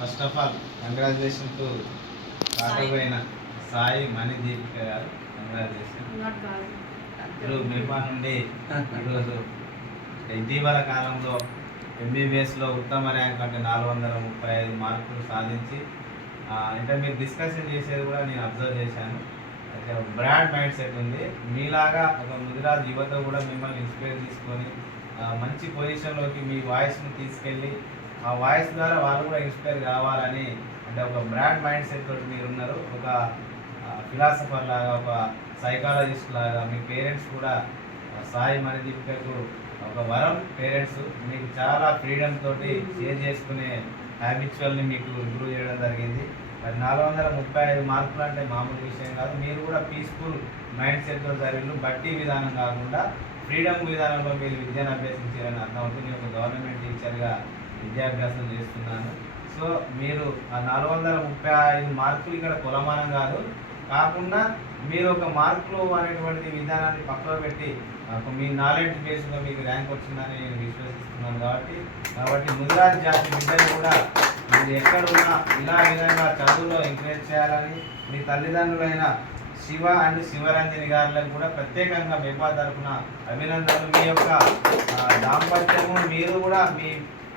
First of all congratulation to కాకపోయిన Sai Mani Deepika garu. Congratulation ఇప్పుడు మిర్మా నుండి ఈరోజు ఇటీవల కాలంలో ఎంబీబీఎస్లో ఉత్తమ ర్యాంక్ అంటే నాలుగు వందల ముప్పై ఐదు మార్కులు సాధించి అంటే మీరు డిస్కషన్ చేసేది కూడా నేను అబ్జర్వ్ చేశాను. అయితే బ్రాండ్ మైండ్ సెట్ ఉంది. మీలాగా ఒక ముదిరాజ్ యువత కూడా మిమ్మల్ని ఇన్స్పైర్ తీసుకొని మంచి పొజిషన్లోకి మీ వాయిస్ని తీసుకెళ్ళి ఆ వాయిస్ ద్వారా వాళ్ళు కూడా ఇన్స్పైర్ కావాలని అంటే ఒక బ్రాండ్ మైండ్ సెట్ తోటి మీరు ఉన్నారు. ఒక ఫిలాసఫర్ లాగా ఒక సైకాలజిస్ట్ లాగా మీ పేరెంట్స్ కూడా సాయి సాయి మణిదీపికకు ఒక వరం. పేరెంట్స్ మీకు చాలా ఫ్రీడమ్ తోటి షేర్ చేసుకునే హ్యాబిచువల్ని మీకు ఇంప్రూవ్ చేయడం జరిగింది. మరి నాలుగు వందల ముప్పై ఐదు మార్కులు అంటే మామూలు విషయం కాదు. మీరు కూడా పీస్ఫుల్ మైండ్ సెట్తో జరిగిన బట్టి విధానం కాకుండా ఫ్రీడమ్ విధానంలో మీరు విద్యను అభ్యసించారని అర్థం అవుతుంది. ఒక గవర్నమెంట్ టీచర్గా విద్యాభ్యాసం చేస్తున్నాను. సో మీరు ఆ నాలుగు వందల ముప్పై ఐదు మార్కులు ఇక్కడ కొలమానం కాదు. కాకుండా మీరు ఒక మార్కులు అనేటువంటి విధానాన్ని పక్కన పెట్టి ఒక మీ నాలెడ్జ్ బేస్గా మీకు ర్యాంక్ వచ్చిందని నేను విశ్వసిస్తున్నాను కాబట్టి కాబట్టి ముదిరాజ్ జాతి బిడ్డలు కూడా మీరు ఎక్కడున్నా ఇలా విధంగా చదువులో ఎంకరేజ్ చేయాలని మీ తల్లిదండ్రులైన శివ అండ్ శివరంజని గారులకు కూడా ప్రత్యేకంగా మేపా తరఫున అభినందనలు. మీ యొక్క దాంపత్యము మీరు కూడా మీ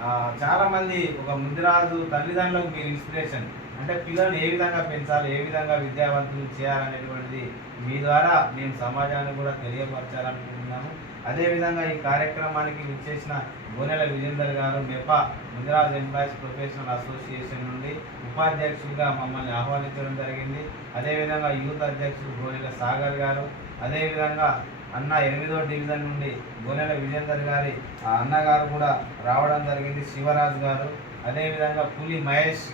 చాలామంది చాలా మంది ఒక ముద్రాజు తల్లిదండ్రులకు మీరు ఇన్స్పిరేషన్ అంటే పిల్లల్ని ఏ విధంగా పెంచాలి ఏ విధంగా విద్యావంతులు చేయాలనేటువంటిది మీ ద్వారా మేము సమాజాన్ని కూడా తెలియపరచాలనుకుంటున్నాము. అదేవిధంగా ఈ కార్యక్రమానికి విచ్చేసిన గోనెల విజేందర్ గారు MEPA Mudiraj employees professional association నుండి ఉపాధ్యక్షులుగా మమ్మల్ని ఆహ్వానించడం జరిగింది. అదేవిధంగా యూత్ అధ్యక్షుడు గోనెల సాగర్ గారు అదేవిధంగా అన్న ఎనిమిదో డివిజన్ నుండి గోనెల విజేందర్ గారి ఆ అన్నగారు కూడా రావడం జరిగింది శివరాజ్ గారు. అదేవిధంగా పులి మహేష్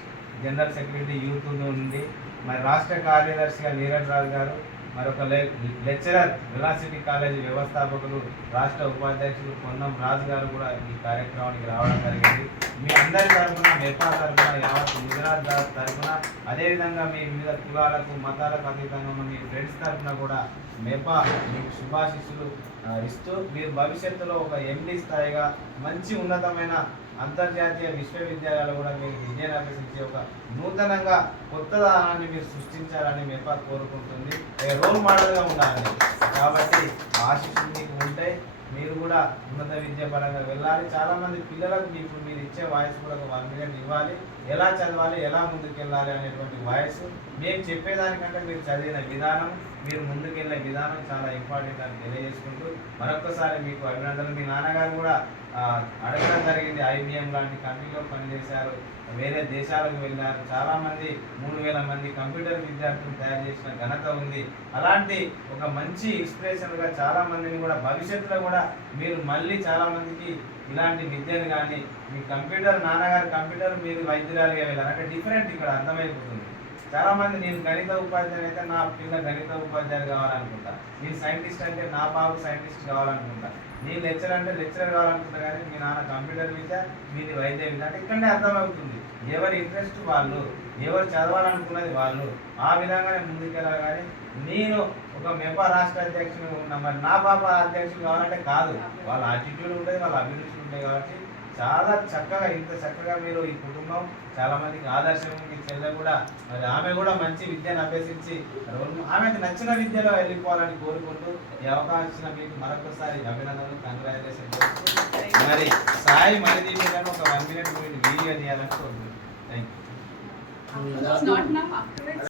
జనరల్ సెక్రటరీ యూత్ నుండి మరి రాష్ట్ర కార్యదర్శిగా నీరజ్ రాజు గారు మరొక లె- లెక్చరర్ వెలాసిటీ కాలేజీ వ్యవస్థాపకులు రాష్ట్ర ఉపాధ్యక్షులు పొన్నం రాజు గారు కూడా ఈ కార్యక్రమానికి రావడం జరిగింది. మీ అందరి తరఫున నేపాల్ తరఫున యావత్ గుజరాత్ తరఫున అదేవిధంగా మీ వివిధ కులాలకు మతాలకు అతీతంగా మీ ఫ్రెండ్స్ తరఫున కూడా మెపా మీకు శుభాశిస్సులు ఇస్తూ మీరు భవిష్యత్తులో ఒక ఎండి స్థాయిగా మంచి ఉన్నతమైన అంతర్జాతీయ విశ్వవిద్యాలయాలు కూడా మీరు విద్యను అభ్యసించే ఒక నూతనంగా కొత్త దానాన్ని మీరు సృష్టించాలని మెపా కోరుకుంటుంది. రోల్ మోడల్గా ఉండాలని కాబట్టి ఆశిస్సులు మీకు ఉంటాయి. మీరు కూడా ఉన్నత విద్య పరంగా వెళ్ళాలి. చాలా మంది పిల్లలకు మీకు మీరు ఇచ్చే వాయిస్ కూడా ఒక వన్ మినిట్ ఇవ్వాలి ఎలా చదవాలి ఎలా ముందుకు వెళ్ళాలి అనేటువంటి వాయిస్ మేము చెప్పేదానికంటే మీరు చదివిన విధానం మీరు ముందుకెళ్ళే విధానం చాలా ఇంపార్టెంట్ అని తెలియజేసుకుంటూ మరొకసారి మీకు అభినందనలు. మీ నాన్నగారు కూడా అడగడం జరిగింది. ఐబిఎం లాంటి కంపెనీలో పనిచేశారు. వేరే దేశాలకు వెళ్ళారు. చాలామంది మూడు వేల మంది కంప్యూటర్ విద్యార్థులు తయారు చేసిన ఘనత ఉంది. అలాంటి ఒక మంచి ఇన్స్పిరేషన్గా చాలామందిని కూడా భవిష్యత్తులో కూడా మీరు మళ్ళీ చాలా మందికి ఇలాంటి విద్యను కానీ మీ కంప్యూటర్ నాన్నగారు కంప్యూటర్ మీరు వైద్యురాలుగా వెళ్ళారు అంటే డిఫరెంట్ ఇక్కడ అర్థమైపోతుంది. చాలా మంది నేను గణిత ఉపాధ్యాయులు అయితే నా పిల్ల గణిత ఉపాధ్యాయులు కావాలనుకుంటా. నేను సైంటిస్ట్ అంటే నా బాబు సైంటిస్ట్ కావాలనుకుంటా. నేను లెక్చర్ అంటే లెక్చర్ కావాలనుకుంటా కానీ మీ నాన్న కంప్యూటర్ విద్య మీది వైద్య విద్య అంటే ఇక్కడనే అర్థమవుతుంది. ఎవరి ఇంట్రెస్ట్ వాళ్ళు ఎవరు చదవాలనుకున్నది వాళ్ళు. ఆ విధంగానే ముందుకెళ్ళాలి కానీ నేను ఒక మెపా రాష్ట్ర అధ్యక్షుడు ఉన్నా మరి నా పాప అధ్యక్షుడు కావాలంటే కాదు. వాళ్ళ యాటిట్యూడ్ ఉంటుంది వాళ్ళ అభిరుచులు ఉంటాయి కాబట్టి చాలా చక్కగా ఇంత చక్కగా మీరు ఈ కుటుంబం చాలా మందికి ఆదర్శం మీ చెల్లె కూడా మరి ఆమె కూడా మంచి విద్యను అభ్యసించి రోల్- ఆమెకు నచ్చిన విద్యలో వెళ్ళిపోవాలని కోరుకుంటూ ఈ అవకాశం మీకు మరొకసారి అభినందనలు కంగ్రాచులేషన్ మరి సాయి మరిది మీద ఒక వన్ మినిట్ వీడియో తీయాలని కోరుకుంటున్నాను. Thank you It's not enough afterwards.